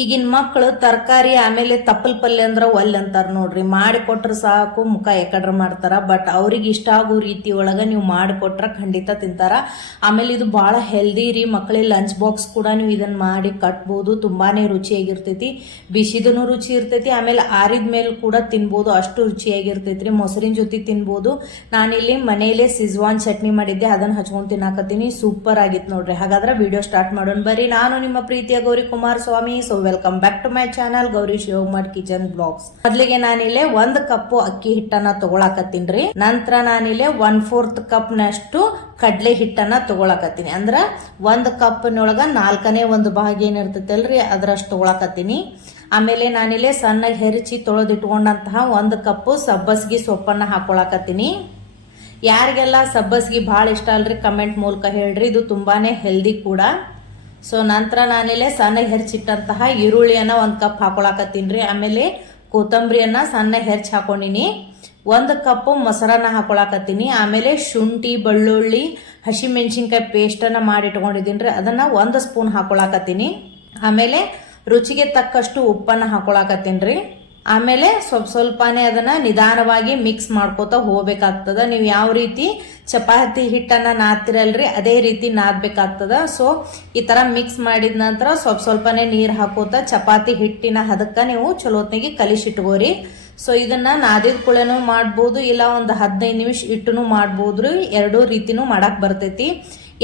ಈಗಿನ ಮಕ್ಕಳು ತರಕಾರಿ ಆಮೇಲೆ ತಪ್ಪಲ್ ಪಲ್ಯ ಅಂದ್ರೆ ಒಲ್ಲೆ ಅಂತಾರ ನೋಡ್ರಿ. ಮಾಡಿ ಕೊಟ್ರ ಸಾಕು ಮುಖ ಎಕಡ್ರ ಮಾಡ್ತಾರ. ಬಟ್ ಅವ್ರಿಗೆ ಇಷ್ಟ ಆಗೋ ರೀತಿ ಒಳಗ ನೀವು ಮಾಡಿಕೊಟ್ರ ಖಂಡಿತ ತಿಂತಾರ. ಆಮೇಲೆ ಇದು ಬಹಳ ಹೆಲ್ದಿ ರೀ. ಮಕ್ಕಳಿಗೆ ಲಂಚ್ ಬಾಕ್ಸ್ ಕೂಡ ನೀವು ಇದನ್ನ ಮಾಡಿ ಕಟ್ಬೋದು. ತುಂಬಾನೇ ರುಚಿಯಾಗಿರ್ತೈತಿ. ಬಿಸಿದನು ರುಚಿ ಇರ್ತೈತಿ, ಆಮೇಲೆ ಆರಿದ ಮೇಲೆ ಕೂಡ ತಿನ್ಬೋದು. ಅಷ್ಟು ರುಚಿಯಾಗಿರ್ತೈತ್ರಿ. ಮೊಸರಿನ ಜೊತೆ ತಿನ್ಬೋದು. ನಾನಿಲ್ಲಿ ಮನೆಯಲ್ಲೇ ಸಿಜ್ವಾನ್ ಚಟ್ನಿ ಮಾಡಿದ್ದೆ, ಅದನ್ನ ಹಚ್ಕೊಂಡ್ ತಿನ್ನಾಕತ್ತೀನಿ. ಸೂಪರ್ ಆಗಿತ್ತು ನೋಡ್ರಿ. ಹಾಗಾದ್ರೆ ವಿಡಿಯೋ ಸ್ಟಾರ್ಟ್ ಮಾಡೋಣ ಬರ್ರಿ. ನಾನು ನಿಮ್ಮ ಪ್ರೀತಿಯ Gowri Kumaraswamy. Welcome back to my channel Gowri Shivakumar kitchen blogs. ಮೊದಲಿಗೆ ನಾನಿಲ್ಲಿ 1 ಕಪ್ ಅಕ್ಕಿ ಹಿಟ್ಟನ್ನ ತಗೊಳಕತ್ತೀನ್ರಿ. ನಂತರ ನಾನಿಲ್ಲಿ 1/4 ಕಪ್ ನಷ್ಟು ಕಡ್ಲೆ ಹಿಟ್ಟನ್ನ ತಗೊಳಕತ್ತೀನಿ. ಅಂದ್ರ 1 ಕಪ್ನೊಳಗ 4ನೇ 1 ಭಾಗ ಏನಿರ್ತೈತಲ್ರಿ ಅದ್ರಷ್ಟು ತಗೊಳಕತ್ತೀನಿ. ಆಮೇಲೆ ನಾನಿಲ್ಲಿ ಸಣ್ಣಗೆ ಹೆರಚಿ ತೊಳೆದಿಟ್ಕೊಂಡಂತಹ 1 ಕಪ್ ಸಬ್ಬಸ್ಗಿ ಸೊಪ್ಪನ್ನ ಹಾಕೊಳಕತ್ತೀನಿ. ಯಾರಿಗೆಲ್ಲ ಸಬ್ಬಸ್ಗಿ ಭಾಳ ಇಷ್ಟ ಅಲ್ರಿ ಕಮೆಂಟ್ ಮೂಲಕ ಹೇಳ್ರಿ. ಇದು ತುಂಬಾನೇ ಹೆಲ್ದಿ ಕೂಡ. ಸೊ ನಂತರ ನಾನಿಲ್ಲಿ ಸಣ್ಣ ಹೆರ್ಚಿಟ್ಟಂತಹ ಈರುಳ್ಳಿಯನ್ನ 1 ಕಪ್ ಹಾಕೊಳಕತ್ತೀನಿ. ಆಮೇಲೆ ಕೊತ್ತಂಬರಿಯನ್ನ ಸಣ್ಣ ಹೆರ್ಚ್ ಹಾಕೊಂಡಿನಿ. 1 ಕಪ್ ಮೊಸರನ್ನ ಹಾಕೊಳಕತ್ತೀನಿ. ಆಮೇಲೆ ಶುಂಠಿ, ಬೆಳ್ಳುಳ್ಳಿ, ಹಸಿಮೆಣಸಿನ್ಕಾಯಿ ಪೇಸ್ಟನ್ನ ಮಾಡಿ ಇಟ್ಕೊಂಡಿದ್ದೀನಿ. ಅದನ್ನ 1 ಸ್ಪೂನ್ ಹಾಕೊಳಕತ್ತೀನಿ. ಆಮೇಲೆ ರುಚಿಗೆ ತಕ್ಕಷ್ಟು ಉಪ್ಪನ್ನ ಹಾಕೊಳಕತ್ತೀನಿ. ಆಮೇಲೆ ಸ್ವಲ್ಪನೇ ಅದನ್ನ ನಿಧಾನವಾಗಿ ಮಿಕ್ಸ್ ಮಾಡ್ಕೋತಾ ಹೋಗ್ಬೇಕಾಗ್ತದ. ನೀವು ಯಾವ ರೀತಿ ಚಪಾತಿ ಹಿಟ್ಟನ್ನ ನಾದ್ತಿರಲ್ರಿ ಅದೇ ರೀತಿ ನಾದ್ಬೇಕಾಗ್ತದ. ಸೊ ಈ ತರ ಮಿಕ್ಸ್ ಮಾಡಿದ ನಂತರ ಸ್ವಲ್ಪನೇ ನೀರ್ ಹಾಕೋತಾ ಚಪಾತಿ ಹಿಟ್ಟಿನ ಹದಕ್ಕ ನೀವು ಚಲೋತ್ನಾಗಿ ಕಲಿಸಿಟ್ಕೋರಿ. ಸೊ ಇದನ್ನ ನಾದಿದ ಕುಳೆನೂ ಮಾಡ್ಬೋದು, ಇಲ್ಲ ಒಂದು 15 ನಿಮಿಷ ಇಟ್ಟುನು ಮಾಡ್ಬೋದ್ರಿ. ಎರಡೂ ರೀತಿನೂ ಮಾಡಕ್ ಬರ್ತೈತಿ.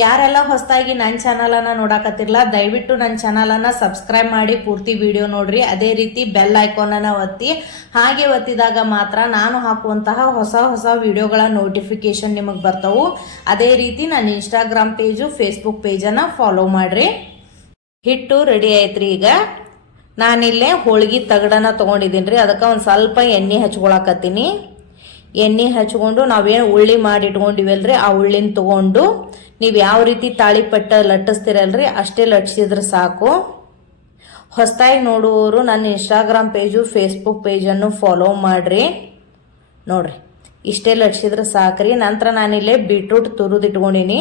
ಯಾರೆಲ್ಲ ಹೊಸದಾಗಿ ನನ್ನ ಚಾನಲ್ ಅನ್ನ ನೋಡಾಕತ್ತಿರಲ್ಲ, ದಯವಿಟ್ಟು ನನ್ನ ಚಾನಲ್ ಅನ್ನ ಸಬ್ಸ್ಕ್ರೈಬ್ ಮಾಡಿ ಪೂರ್ತಿ ವಿಡಿಯೋ ನೋಡ್ರಿ. ಅದೇ ರೀತಿ ಬೆಲ್ ಐಕಾನ್ ಅನ್ನ ಒತ್ತಿ. ಹಾಗೆ ಒತ್ತಿದಾಗ ಮಾತ್ರ ನಾನು ಹಾಕುವಂತಹ ಹೊಸ ವಿಡಿಯೋಗಳ ನೋಟಿಫಿಕೇಶನ್ ನಿಮಗೆ ಬರ್ತಾವು. ಅದೇ ರೀತಿ ನನ್ನ ಇನ್ಸ್ಟಾಗ್ರಾಮ್ ಪೇಜು, ಫೇಸ್ಬುಕ್ ಪೇಜನ್ನ ಫಾಲೋ ಮಾಡ್ರಿ. ಹಿಟ್ಟು ರೆಡಿ ಆಯ್ತ್ರಿ. ಈಗ ನಾನಿಲ್ಲೇ ಹೋಳಿಗೆ ತಗಡನ್ನ ತಗೊಂಡಿದ್ದೀನಿ. ಅದಕ್ಕೆ ಒಂದು ಸ್ವಲ್ಪ ಎಣ್ಣೆ ಹಚ್ಕೊಳಕತ್ತೀನಿ. ಎಣ್ಣೆ ಹಚ್ಕೊಂಡು ನಾವೇನು ಉಳ್ಳಿ ಮಾಡಿ ಇಟ್ಕೊಂಡಿವಲ್ರಿ ಆ ಉಳ್ಳಿನ ತಗೊಂಡು ನೀವು ಯಾವ ರೀತಿ ತಾಳಿಪಟ್ಟ ಲಟ್ಟಿಸ್ತಿರಲ್ರಿ ಅಷ್ಟೇ ಲಟ್ಸಿದ್ರೆ ಸಾಕು. ಹೊಸದಾಗಿ ನೋಡುವವರು ನನ್ನ ಇನ್ಸ್ಟಾಗ್ರಾಮ್ ಪೇಜು, ಫೇಸ್ಬುಕ್ ಪೇಜನ್ನು ಫಾಲೋ ಮಾಡ್ರಿ. ನೋಡ್ರಿ ಇಷ್ಟೇ ಲಟ್ಸಿದ್ರೆ ಸಾಕ್ರಿ. ನಂತರ ನಾನಿಲ್ಲೇ ಬೀಟ್ರೂಟ್ ತುರಿದಿಟ್ಕೊಂಡಿನಿ.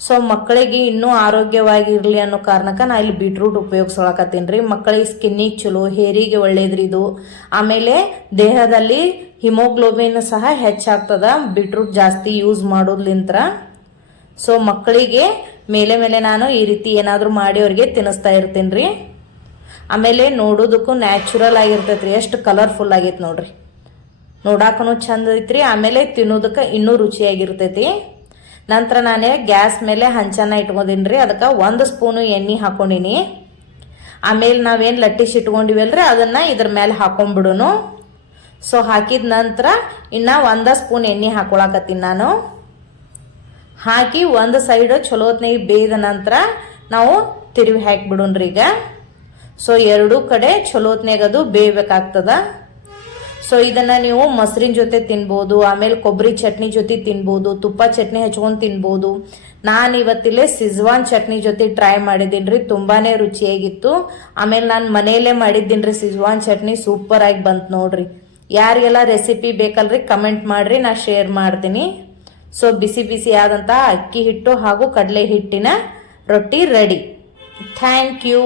ಸೊ ಮಕ್ಕಳಿಗೆ ಇನ್ನೂ ಆರೋಗ್ಯವಾಗಿರ್ಲಿ ಅನ್ನೋ ಕಾರಣಕ್ಕೆ ನಾ ಇಲ್ಲಿ ಬೀಟ್ರೂಟ್ ಉಪಯೋಗಿಸೋಳಕತ್ತೀನಿ. ಮಕ್ಕಳಿಗೆ ಸ್ಕಿನ್ನಿಗೆ ಚಲೋ, ಹೇರಿಗೆ ಒಳ್ಳೇದ್ರಿ ಇದು. ಆಮೇಲೆ ದೇಹದಲ್ಲಿ ಹಿಮೋಗ್ಲೋಬಿನ್ ಸಹ ಹೆಚ್ಚಾಗ್ತದ ಬೀಟ್ರೂಟ್ ಜಾಸ್ತಿ ಯೂಸ್ ಮಾಡೋದ್ಲಿಂತ್ರ. ಸೊ ಮಕ್ಕಳಿಗೆ ಮೇಲೆ ನಾನು ಈ ರೀತಿ ಏನಾದರೂ ಮಾಡಿ ಅವ್ರಿಗೆ ತಿನ್ನಿಸ್ತಾ ಇರ್ತೀನಿ. ಆಮೇಲೆ ನೋಡೋದಕ್ಕೂ ನ್ಯಾಚುರಲ್ ಆಗಿರ್ತೈತ್ರಿ. ಎಷ್ಟು ಕಲರ್ಫುಲ್ ಆಗೈತೆ ನೋಡ್ರಿ. ನೋಡಾಕನು ಚಂದ ಐತ್ರಿ. ಆಮೇಲೆ ತಿನ್ನೋದಕ್ಕೆ ಇನ್ನೂ ರುಚಿಯಾಗಿರ್ತೈತಿ. ನಂತರ ನಾನೇ ಗ್ಯಾಸ್ ಮೇಲೆ ಹಂಚನ್ನ ಇಟ್ಕೊಂಡಿನಿ. ಅದಕ್ಕೆ 1 ಸ್ಪೂನು ಎಣ್ಣೆ ಹಾಕೊಂಡಿನಿ. ಆಮೇಲೆ ನಾವೇನು ಲಟ್ಟಿಸಿ ಇಟ್ಕೊಂಡಿವಲ್ರಿ ಅದನ್ನ ಇದ್ರ ಮೇಲೆ ಹಾಕೊಂಡ್ಬಿಡುನು. ಸೊ ಹಾಕಿದ ನಂತರ ಇನ್ನ 1 ಸ್ಪೂನ್ ಎಣ್ಣೆ ಹಾಕೊಳಕತ್ತೀನಿ ನಾನು. ಹಾಕಿ ಒಂದು ಸೈಡ್ ಚಲೋತ್ನಾಗಿ ಬೇಯ್ದ ನಂತರ ನಾವು ತಿರುವಿ ಹಾಕಿಬಿಡೋಣ್ರಿ. ಈಗ ಸೊ ಎರಡೂ ಕಡೆ ಚಲೋತ್ನಾಗ ಅದು ಬೇಯಬೇಕಾಗ್ತದ. ಸೊ ಇದನ್ನ ನೀವು ಮೊಸರಿನ ಜೊತೆ ತಿನ್ಬೋದು, ಆಮೇಲೆ ಕೊಬ್ಬರಿ ಚಟ್ನಿ ಜೊತೆ ತಿನ್ಬೋದು, ತುಪ್ಪ ಚಟ್ನಿ ಹಚ್ಕೊಂಡು ತಿನ್ಬೋದು. ನಾನು ಇವತ್ತಿಲ್ಲೇ ಸಿಜ್ವಾನ್ ಚಟ್ನಿ ಜೊತೆ ಟ್ರೈ ಮಾಡಿದ್ದೀನಿ. ತುಂಬಾನೇ ರುಚಿಯಾಗಿತ್ತು. ಆಮೇಲೆ ನಾನು ಮನೆಯಲ್ಲೇ ಮಾಡಿದ್ದೀನಿ ಸಿಜ್ವಾನ್ ಚಟ್ನಿ. ಸೂಪರ್ ಆಗಿ ಬಂತು ನೋಡ್ರಿ. ಯಾರಿಗೆಲ್ಲ ರೆಸಿಪಿ ಬೇಕಲ್ರಿ ಕಮೆಂಟ್ ಮಾಡ್ರಿ, ನಾ ಶೇರ್ ಮಾಡ್ತೀನಿ. ಸೊ ಬಿಸಿ ಆದಂತಹ ಅಕ್ಕಿ ಹಿಟ್ಟು ಹಾಗೂ ಕಡಲೆ ಹಿಟ್ಟಿನ ರೊಟ್ಟಿ ರೆಡಿ. Thank you.